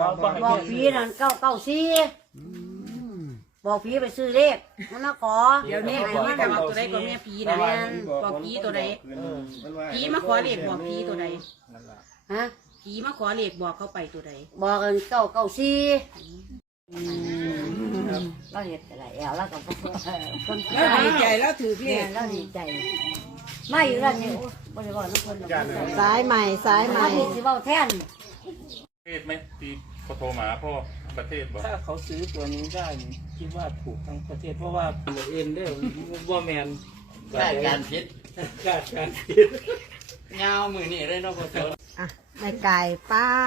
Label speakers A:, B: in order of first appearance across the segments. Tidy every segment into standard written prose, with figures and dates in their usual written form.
A: บอกผีนั่นบอกผีไปซื้อเลขมันมาขอ
B: เดี๋ยวนี้ผีจะบอกตัวใดก็แม่ผีนะบอกผีตัวใดผีมาขอเลขบอกผีตัวใด
A: ฮะ
B: ผีมาขอเลขบอกเขาไปตัวใด
A: บอกกันเราเห็นอะไรแล้วก็คน
B: แล้วดีใจแล้วถือเลข
A: แล้วดีใจไม่อยู่แล้วนี่บริวารทุกคน
C: สายใหม่
A: สิเว้าแท่น
D: ประเทศไหมที่เขาโทรมาพ่อประเทศบอก
E: ถ้าเขาซื้อตัวนี้ได้คิดว่าถูกทั้งประเทศเพราะว่าเอ็นได้ว่าแมน
F: ได้การพิษ
E: การพิษ
F: เงามือนี่ได้นอกจาก
C: อ่ะในไก่ป้า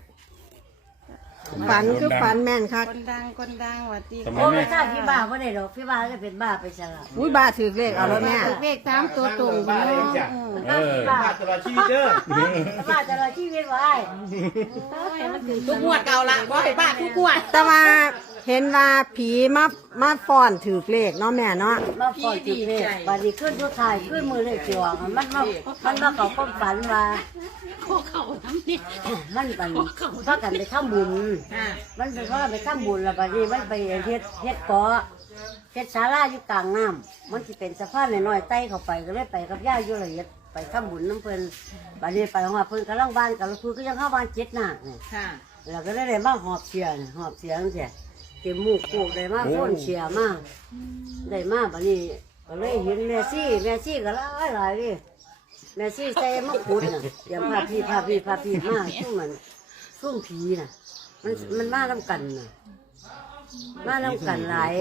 C: ฝันคือฝันแม่นค่ะ
B: คนดังวัดดี
A: โอ้ไม่ทราบพี่บ้าไม่ได้หรอกพี่บ้าจะเป็นบ้าไปซะละ
C: อุ้ยบ้าถือเลขเอาแล้วแม่
B: เลขตามตัวตรง
A: บ้า
F: ตลอดชีวิตเด้อ
A: บ้าตลอดชีวิตไว้
B: ทุกงวดเก่าละบ่ให้บ้าทุกงวด
C: แต่ว่าเห็นว่าผีมาฟ้อนถือเลขเนาะแม่เนาะ
A: มาฟ้อนถือเลขบัดนี้ขึ้นทุกทายขึ้นมือเลยจวงมันมาเขาความฝันว่า
B: เขาทั้งนี้
A: มันไปพากันไปทำบุญมันเป็นเพราะไปทำบุญแล้วบัดนี้มันไปเฮ็ดเกาะเฮ็ดศาลาอยู่กลางน้ำมันสิเป็นสะพานน้อยๆไต่เข้าไปก็เลยไปกับย่าอยู่ละเอียดไปทำบุญน้ำเพิ่นบัดนี้ไปของเพิ่นกำลังบ้านกับลูกคือก็ยังเข้าบ้าน7 หน้าเนี่ยแล้วก็ได้มาหอบเสียจังซี่เต็มมูกโกกได้มาโคนเสียมาได้มาบัดนี้ก็เลยเห็นแม่ซี่ก็หลายดิแม่ซี่ใส่มะกรูดน่ะอย่าพาพี่มาซุ่มผีน่ะมันมาน้ำกันน่ะมาน้ำกันหลาย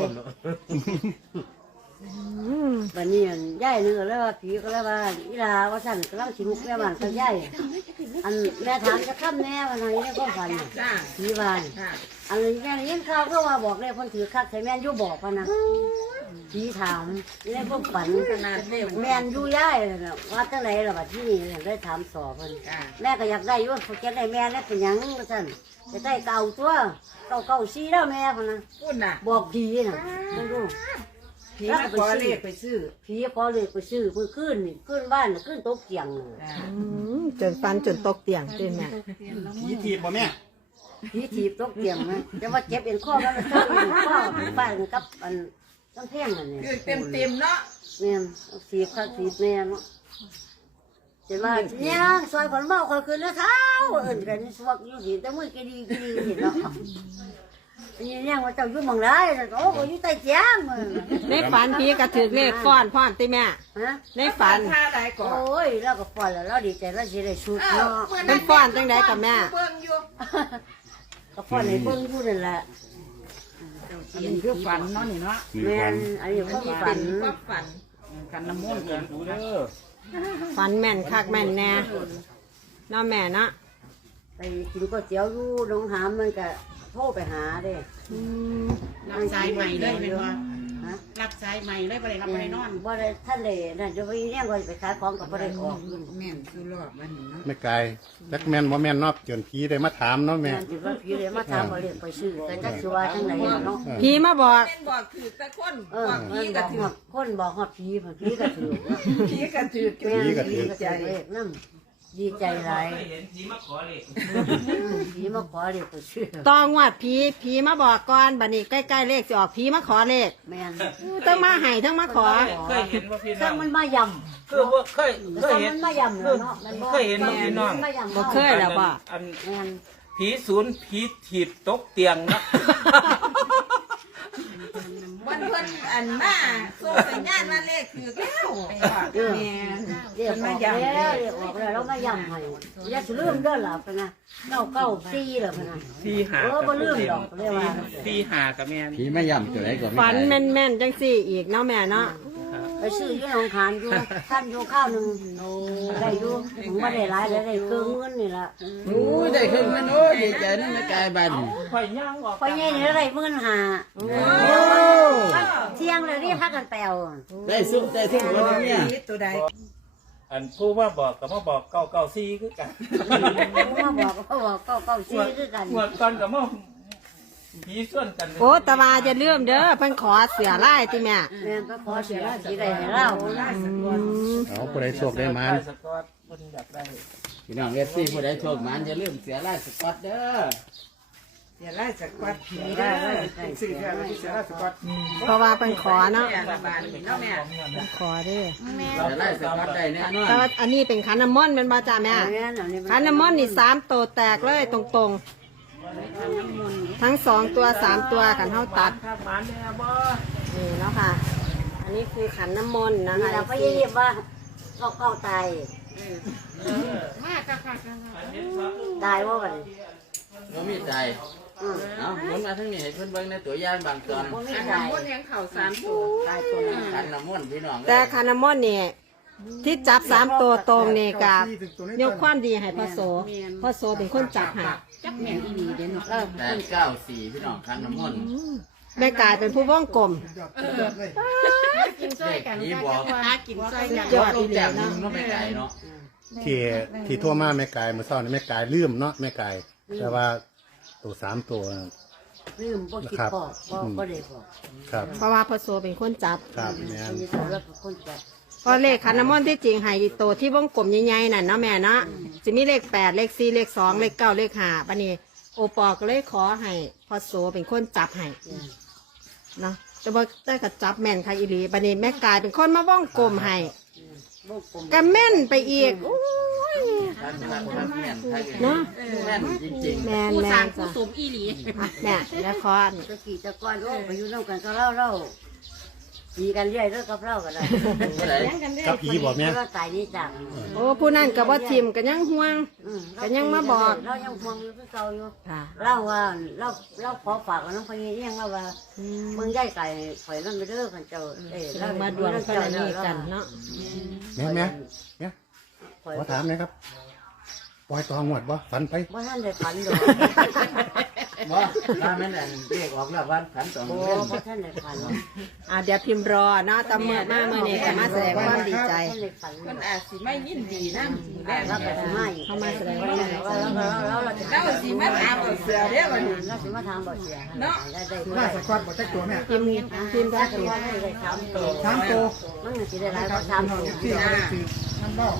A: วันนี้ย่ายนึงก็เลยว่าผีก็เลยว่าอีลาว่าสั่นกำลังชิมุกแม่บ้านกับย่ายอันแม่ถามจะข้ามแม่วันนี้ก็ฝันผีบ้านอันนี้แม่ยินข่าวก็ว่าบอกเลยคนถือคักใส่แม่ยู่บอกพนะผีถามนี่พวกฝันแม่ยู่ย่ายเลยว่าตั้งไหนเราแบบที่นี่ได้ถามสอบมันแม่ก็อยากได้ยุ่งเขาจะได้แม่ได้เป็นยังว่าสั่นจะได้เก่าตัวเก่าซีแล้วแม่พนะบอกผีน่ะไม่รู้ผีขอเลขไปซื้อมือขึ้นบ้านขึ้นโต๊ะเกียง
C: จนฟันจนตกเตียงเต็มแม่
F: ผีทีบป่ะแม่
A: ผีทีบโต๊ะเกียงไหมจะว่าเจ็บเอ็นข้อแล้วข้อบ้านกับอันต้องแท่งอันนี้
B: เต็มเนาะ
A: เนี่ยสีแม่เนาะจะว่าเนี่ยซอยผลเมาคอยคืนแล้วเท้ากันสวกอยู่ดีแต่มือกีดีเห็นเนาะเนี่ยว่าเจ้าอยู่มองได้โอ้ยอยู่ใต้เตียง
C: ในฝันผีกระถือเลขฟ้อนพร้อมติแม่ในฝัน
A: โอ้ยเราก็ฟ้อนแล้วเราดีใจเราจะได้ชุดเนาะ
C: เป็นฟ้อนจังไดกับแม่
A: ก็ฟ้อนในเบิ้งอยู่นั่นแหละ
B: อันนี้คือฝันเนาะนี่เนาะ
A: แม่อันนี้ก็ฝัน
B: กันน้ำมันกันดูเด้อ
C: ฝันแม่นคักแม่นแน่เนาะแม่เนาะ
A: ไปกินก๋วยเตี๋ยวอยู่น้องหามมันก็โทรไปหาเด้
B: รับสายใหม่เลยเป็นว่ารับสายใหม่เลยบ่ได้รับบ่ได้นอน
A: บ่ได้ท่านเลยนั่นจะไปเนี่ยก็ไปขายของกับบ่ได้ออก
B: แม่นคือรอบมันเนาะ
D: ไม่ไกลจักแม่นว่าแม่นนอกจนผีได้มาถามเนาะแม่
A: จุดว่าผีเลยมาถามบ่เรียกไปซื้อแต่จักสิว่าจังไหนเนาะ
C: ผีมาบอก
B: ถือแต่คนบอกผีก็ถือ
A: คนบอกฮอดผีก็ถือ
B: ผีก็ถือ
A: ใจนำดีใจหลายผีมาขอเลขไปซื้อ
C: ตองวดผีมาบอกก่อนบัดนี้ใกล้ๆเลขสิออกผีมาขอเลข
A: แม่น
C: ต้องมาให้ทั้งมาขอ
E: เคยเห็นว่าพี่น้อง
A: มันมายำ
E: คือว่าเคยเห็น
A: มันมายำเนาะ
E: เคยเห็นว่าพี่น้อง
C: บ่เคยแล้วบ่
E: ผีศูนย์ผีถีบตกเตียงนะ
B: วันเพิ่นอันมาโซ่สัญญาณว่าเลขคือแล้ว
A: แม่เรียกมาย่ำแล้วมายำให้อย่าลืมเด้อล่ะเป็นไง994ล่ะเป็นไงบ่ลืมดอกเรียกว่า
E: 45กับแม่
F: ผีไม่ย่ำตัวไหนก็
C: ฝันแม่นๆจังซี่อีกเนาะแม่เนาะ
A: ไปซื้ออยู่หนองขานอยู่ท่านอยู่ข้าวนึงได้อยู่ผมบ่ได้หลายได้ครึ่งมื้อนี่ล่ะ
F: ได้ครึ่งมื้อโอ้ยดีใจนั่นไม่กลายบัน
E: ข่อยย่างออก
A: ข่อยใหญ่นี่ได้15,000เที่ยงเลยนี่พักกันแปลว
F: ได้ซุ่มคนนี้
B: ตัวใด
E: อันผู้ว่าบอกกับมาบอก994คือกัน
A: มาบอก994คือกัน
E: หวดก่อนกับมาผีส่วนกัน
C: โอ้ตามาจะเลื่อมเด้อเพิ่นขอเสือไล่ติแม่
A: แม่ก็ขอเสือไล่สิได้ให้เรา
D: เอาผู้ใดโชคได้มา
F: พี่น้องFCผู้ใดโชคมันจะลืมเสือไล่สกอตเด้อ
G: เสียไล่สกอตผี
A: ได้
G: ได้
A: ได้
G: สื่อแค่ที่เสียไล่สกอต
C: เพราะว่าเป็นขอเนาะ
B: แม่ละบานเนาะแม่
C: เป็นขอเด้อ
B: แม่
F: จะไล่สกัดได้แน่นอน
C: แต่ว่าอันนี้เป็นขันน้ำมนต์เป็นบ่จ้าแม่
A: อันนี้อันนี้
C: ขันน้ำมนต์นี่3ตัวแตกเลยตรงๆ ทั้ง2ตัว3ตัวกันเท่าตัด
G: ถ้าหมาเนี่ยบ่
C: นี่เนาะค่ะ อันนี้คือขันน้ำมนต์นะคะ
A: เราก็ยิ่งว่าเก้าตาย
B: มากค่ะค่ะ
A: ตายว่ากัน
F: บ่มีใจเอาหมุนมาทั้งนี้ให้เพิ่นเบิ่งในตัวอย่างบางตอน
A: ว่าไม่
B: อัน
A: ตาย
B: น้ำมันยังเข่า3ตัว
A: ตายตัวนึง
F: กันน้ำมันต์พี่น้อง
C: แต่ขันน้ำมนต์นี่ที่จับ3ตัวตรงนี่กับยกความดีให้พ่อโสพ่อโสเป็นคนจับให้
B: จักแม่นอีหลีเด้อเนาะ
F: 894พี่น้องกันน้ำมันต์
C: แม่กายเป็นผู้ว่องกลม
B: กินซอยกัน
F: นี่บอก
B: หากินซอยกัน
C: ยอดอี
F: อี
C: หลี
F: แบบนึ
C: เนาะ
F: งเนาะแม่ไก่เนาะ
H: ที่ทั่วมาแม่กายมื้อเช้านี่แม่กายลืมเนาะแม่กายแต่ว่าตัว3ตัว
A: ลืมบ่คิดพอบ่ได้พอ
H: ครับ
C: เพราะว่าพ่อโสเป็นคนจับ
H: ครับแม่น
A: มีตัวแล้วคนจับ
C: เพราะเลขขันน้ำมนต์ที่จริงให้อีตัวที่วงกลมใหญ่ๆนั่นเนาะแม่เนาะจะมีเลข8เลข4เลข2เลข9เลข5บัดนี้โอปอก็เลยขอให้พ่อโสเป็นคนจับให้เนาะแต่ว่าได้กับจับแม่นค่ะอีหลีบัดนี้แม่กายเป็นคนมาว่องกลมให้
A: บ่กลม
C: ก็แม่นไปอีกโอ้ย
F: ท่านแม่นท่าน
C: เนาะ
F: แม่นจริง
C: แม่น
B: ผู้
C: แม่
B: สร้าง
C: น
B: ผู้
C: จ้ะ
B: สมอีหลี
C: แม่ละคร
A: ตะกี้ตะก้อนโอ้ไปอยู่น้ำกันก็เล่าตีกันเรื่อยแล้วกับเราก็ได้
F: ๆผู้ใด
H: กับผีบอกแม่
A: เราตายนี่จัง
C: โอ้ผู้นั้นกับว่าทีมกันยังห่วง ก็ยังมาบอก
A: เรายังพวงอยู่คือเก่าอยู่
C: ค่ะ
A: เราว่าเราขอฝากกับน้องพญเลี้ยงเราว่ามึงย้ายไก่ข่อยนั่นไปเด้อกันเจ้าเอ้ย
C: เรามาดวลกรณีกันเนาะ
H: แม่ขอถามหนะครับปล่อยตองหวดบ่ฝันไป
A: ว่าท่านได้ฝันดอก
F: บ่ถ้าแม่นอันเรียกออกแล้ววันขันสอง
A: โอ้
F: เรื่อง
A: ว่าท่านได้ฝัน
C: เดี๋ยวพิมพ์รอเนาะตำเมื่อมาเมื่อนี้ก็มาแสดงความดีใจ
A: ท่านได้ฝัน
B: มันอาจสิไม่ยินดีนำแม่
A: เราก็สิมาอีก
C: เข้ามาแสดง
A: ว่า
C: ความดีใจ
B: เราสิมาถามเอาเสือเด้อบัดนี้
A: เราสิมาทางบ่เสียได้
G: ไล่สกอตบ่จักตัวแม่
C: พิมพ์พิมพ์ได้
A: ได้
C: สิ
A: ได้สามตัว
G: 3ตัว
A: มันสิได้หลายกว่าสามตัว
G: ที่เอาไปซื้อมันบ่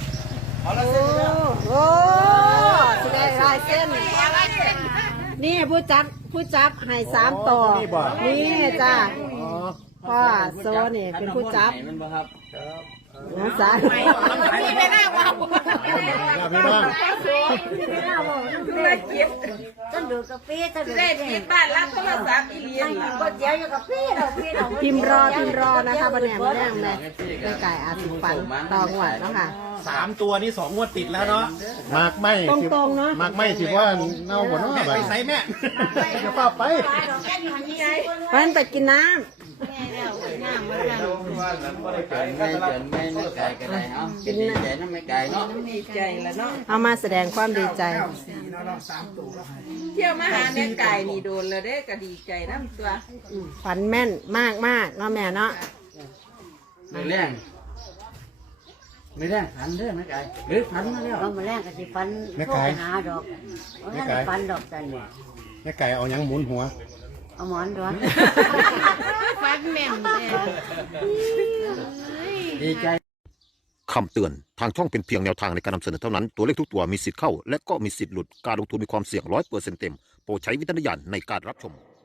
C: โอ้แสดงลายเส้น นี่ผู้จับให้3ต่อนี่จ้าพ่อโซนี่เป็นผู้จับ
F: มันบ่ครับ
C: น้องสาว
B: นี่ไม่น่าว่า
H: พี่น้อง
B: ได้เก็บ
A: ท่านดูกาแฟท่านดู
B: ได้ที่บ้านรับโทรศัพท์อีหลี
A: นั่งกินก๋วยเตี๋ยวอยู่กับพี่เราพี่เรา
C: พิมพ์รอนะคะบันแหนมแรงเลยเป็นไก่อาสิฟันตองหวานเนาะค่ะ
I: 3 ตัวนี่2 งวดติดแล้วเนาะ
H: มากไม่
C: ตรงๆเนาะ
H: มากไม่สิว่าเน่าบ่เนาะ
I: แม่
H: บัด
I: ไปไสแม่
H: จะป้าไป
C: เพราะฉะนั้นไปกินน้
F: แม่เจินแม่ไก่ก็ได้เอาเป็นดีใจน้ำแม่ไก่เนาะ
B: ดีใจแล้วเนาะ
C: ำเอามาแสดงความดีใจ
G: 4เนาะ3ตัวแล้วให้
B: เที่ยวมาหาแม่ไก่นี่โดนแล้วเด้ก็ดีใจนำตัว
C: ฝันแม่นมากเนาะแม่เนาะ
F: มือแรงขันเด้อแม่ไก่หรือขันมาแล้ว
A: เรามาแรกกันสิฟันโทรไปหาดอกท่านได้ฟันดอกจัน
H: แม่ไก่เอาหยังหมุนหัว
A: เอาหมอนดอก
B: ฟันแม่นแท้
F: ดีใจ
J: คำเตือน ทางช่องเป็นเพียงแนวทางในการนำเสนอเท่านั้น ตัวเลขทุกตัวมีสิทธิ์เข้า และก็มีสิทธิ์หลุด การลงทุนมีความเสี่ยง100%เต็ม โปรดใช้วิจารณญาณในการรับชม